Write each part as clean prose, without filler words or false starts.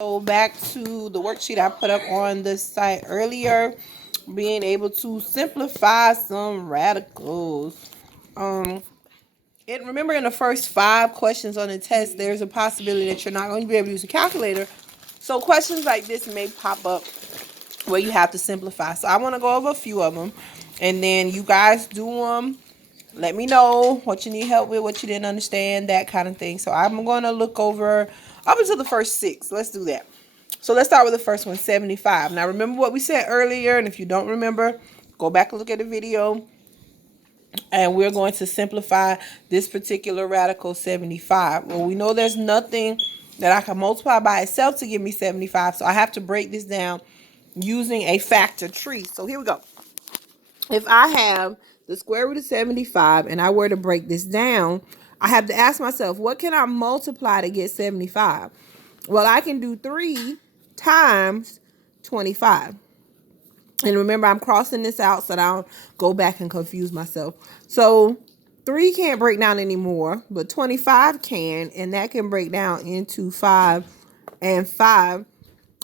Go back to the worksheet I put up on the site earlier, being able to simplify some radicals. Um, and remember, in the first 5 questions on the test, there's a possibility that you're not going to be able to use a calculator. So questions like this may pop up where you have to simplify. So I want to go over a few of them, and then you guys do them. Let me know what you need help with, what you didn't understand, that kind of thing. So I'm going to look over up until the first 6. Let's do that. So let's start with the first one, 75. Now remember what we said earlier, and if you don't remember, go back and look at the video. And we're going to simplify this particular radical 75. Well, we know there's nothing that I can multiply by itself to give me 75. So I have to break this down using a factor tree. So here we go. If I have the square root of 75 and I were to break this down, I have to ask myself, what can I multiply to get 75? Well, I can do 3 times 25. And remember, I'm crossing this out so that I don't go back and confuse myself. So 3 can't break down anymore, but 25 can, and that can break down into 5 and 5.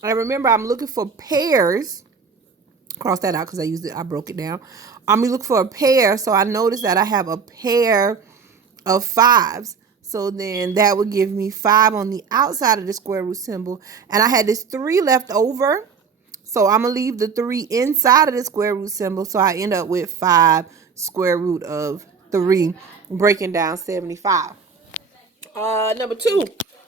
And remember, I'm looking for pairs. Cross that out because I broke it down. I'm going to look for a pair, so I notice that I have a pair of 5s. So then that would give me 5 on the outside of the square root symbol. And I had this 3 left over. So I'm going to leave the 3 inside of the square root symbol. So I end up with 5 square root of 3, breaking down 75. Number 2,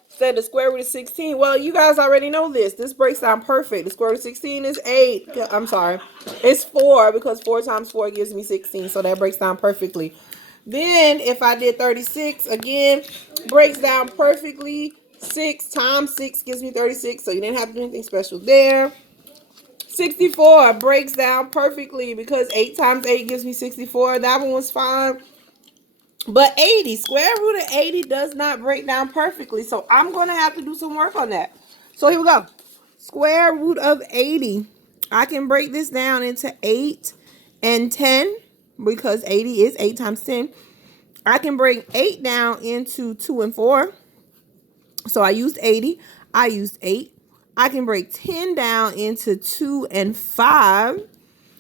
said the square root of 16. Well, you guys already know this. This breaks down perfect. The square root of 16 is 8. I'm sorry. It's 4 because 4 times 4 gives me 16. So that breaks down perfectly. Then if I did 36, again, breaks down perfectly. 6 times 6 gives me 36. So you didn't have to do anything special there. 64 breaks down perfectly because 8 times 8 gives me 64. That one was fine. But 80, square root of 80 does not break down perfectly. So I'm going to have to do some work on that. So here we go. Square root of 80. I can break this down into 8 and 10 because 80 is 8 times 10. I can break 8 down into 2 and 4. So I used 80. I used 8. I can break 10 down into 2 and 5.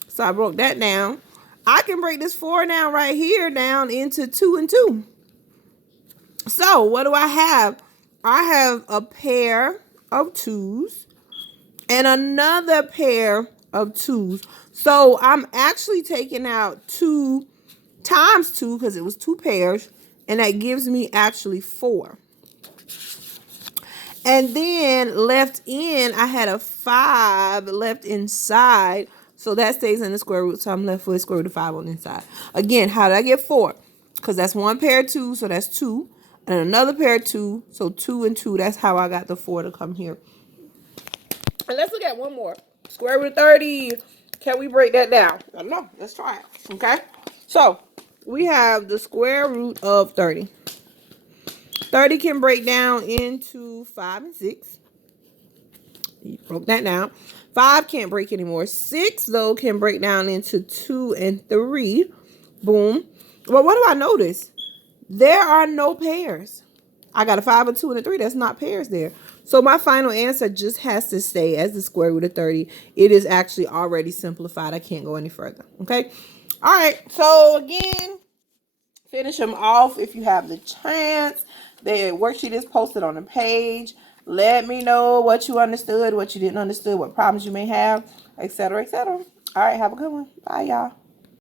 So I broke that down. I can break this 4 down right here down into 2 and 2. So what do I have? I have a pair of 2s and another pair of 2s. So I'm actually taking out 2 times 2 because it was 2 pairs. And that gives me actually 4. And then left in, I had a 5 left inside. So that stays in the square root. So I'm left with square root of 5 on the inside. Again, how did I get 4? Because that's one pair of 2. So that's 2. And another pair of 2. So 2 and 2. That's how I got the 4 to come here. And let's look at one more. Square root of 30. Can we break that down? I don't know. Let's try it. Okay. So we have the square root of 30. 30 can break down into 5 and 6. You broke that down. 5 can't break anymore. 6, though, can break down into 2 and 3. Boom. Well, what do I notice? There are no pairs. I got a 5, a 2, and a 3. That's not pairs there. So my final answer just has to stay as the square root of 30. It is actually already simplified. I can't go any further. Okay? All right. So, again, finish them off if you have the chance. The worksheet is posted on the page. Let me know what you understood, what you didn't understand, what problems you may have, etc., etc. All right, have a good one. Bye, y'all.